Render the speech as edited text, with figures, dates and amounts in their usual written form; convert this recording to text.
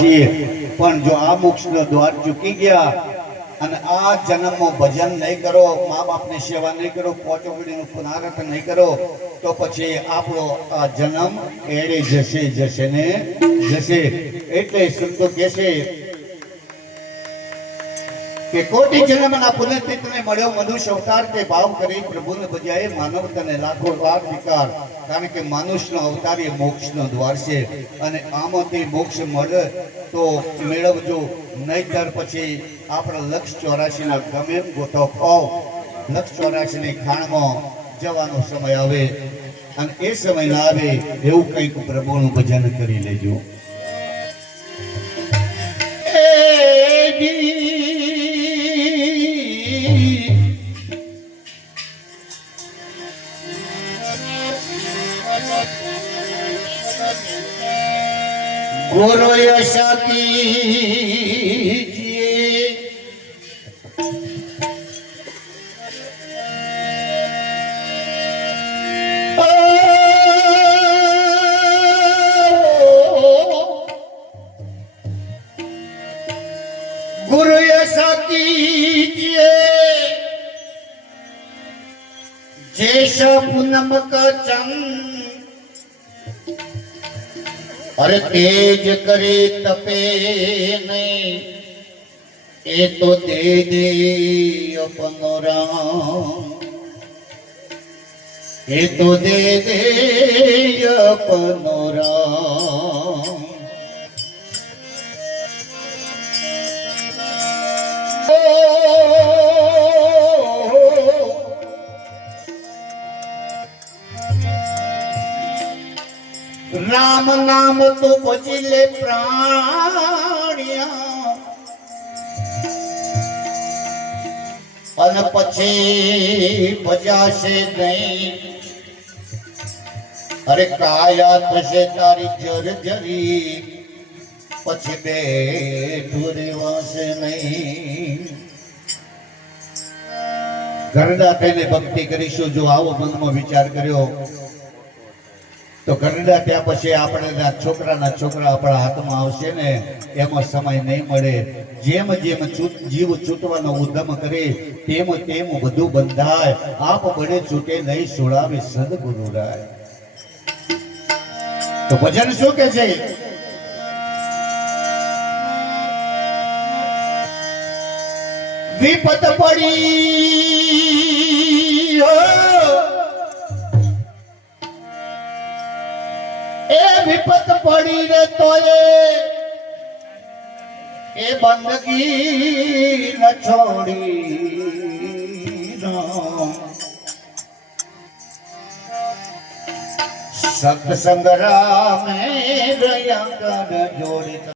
પણ જો આ મોક્ષનો દ્વાર ચૂકી ગયા અને આ જન્મમાં ભજન નહીં કરો, મા બાપની સેવા નહીં કરો, પોચોપડીનું પુનરાવર્ત નહીં કરો, તો પછી આપણો આ જન્મ એળે જશે ને જશે. એટલે સંતો કહેશે કે કોટી જન્મના પુનઃતીર્થને મળ્યો મનુષ્ય અવતાર તે ભાવ કરી પ્રભુને બજાય માનવતાને લાખો લાખ વિકાર. કારણ કે મનુષ્યનો અવતાર એ મોક્ષનો દ્વાર છે અને આમાંથી મોક્ષ મળે તો મેળવજો, નહીંતર પછી આપણા લક્ષ 84 ના ગમે એમ ગોતો ખાવ, લક્ષ 84 ની ખાણમાં જવાનો સમય આવે અને એ સમય ના આવે એવું કંઈક પ્રભુનું ભજન કરી લેજો. गुरु यशा कीजिए गुरु यशा कीजिए जैसा पूनम का चंद अरे तेज करे तपे नहीं ये तो दे दे अपनो राम, ये तो दे दे अपनो राम. राम नाम तो बचिले प्राणिया अन पछे बजाशे नहीं. अरे काया थशे तारी जर्जरी पछे बेठू रेवाशे नहीं. घरડા થઈને ભક્તિ કરીશું જો આવો મનમાં વિચાર કર્યો તો ઘરડા ત્યાં પછી આપણે છોકરાના છોકરા આપણા હાથમાં આવશે ને એમાં સમય નહીં મળે. જેમ જેમ જીવ છૂટવાનો ઉદ્યમ કરે તેમ તેમ બધું બંધાય. આપ બળે છૂટે નહીં છોડાવે સદગુરુ રાય. તો ભજન શું કે છે? વિપત પડી એ વિપત પડી રે તોય એ બંદગી ન છોડી રામ. સત્સંગ રામે રહ્યા કર જોડી.